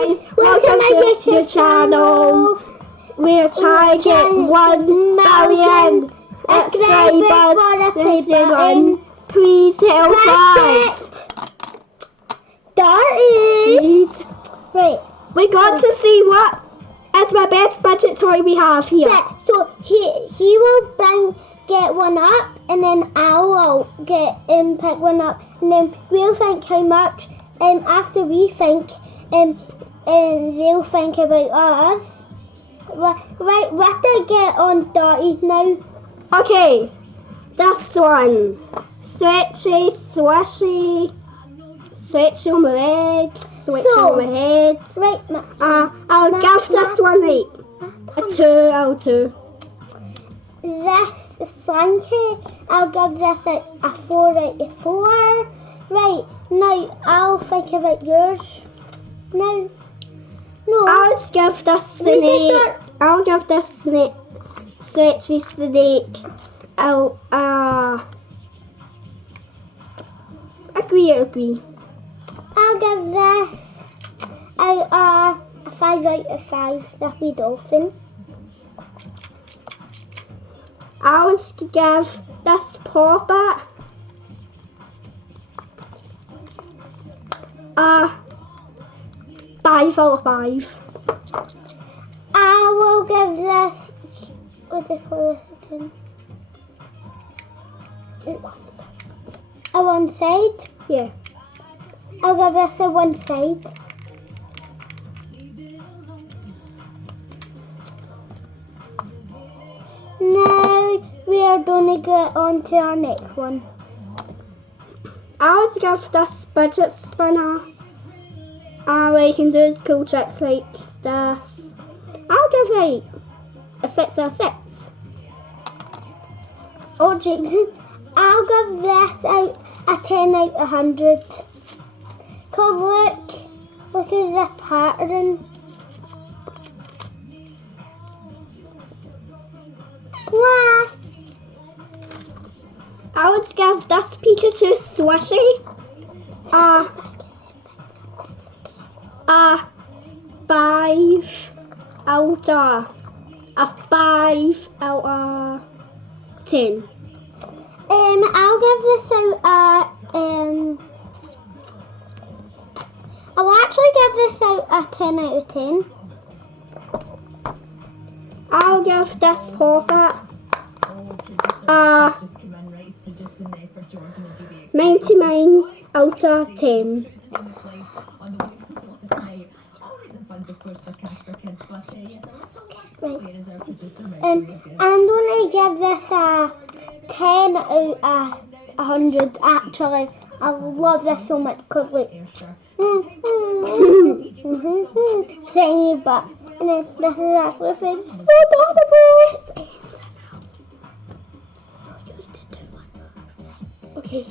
guys, welcome to my YouTube channel. We're trying to get 1 million subscribers this year. Please help us. Started. Right. We got to see what is my best budget toy we have here. Yeah, so he will get one up, and then I will pick one up, and then we'll think how much. After we think, and they'll think about us. Right, what do I get on started now? Okay, this one. Stretchy, swishy, stretchy on my leg, switch on my head. Right, I'll give this one a 2 out of 2. This Slinky, I'll give this a 4 out of 4. Right, now I'll think about yours. No. I'll give this snake. I'll give this snake, stretchy snake, agree. I'll give this a 5 out of 5. That'll be dolphin. I'll give this puppet a 5 out of 5. I will give this, what do you call this again? A 1 side? Yeah. I'll give this a 1 side. Now we are going to get on to our next one. I'll give this budget spinner. Where you can do cool tricks like this. I'll give a 6 out of 6. Oh, Jake, I'll give this a 10 out of 100. Cause look at the pattern. Wow. I would give this Pikachu swishy a 5 out of 10. I'll give this out I'll actually give this out a 10 out of 10. I'll give this puppet a 99 out of 10. I'm going to give this a 10 out of 100 actually. I love this so much because look. Tiny butt. And then this is actually so adorable. Okay.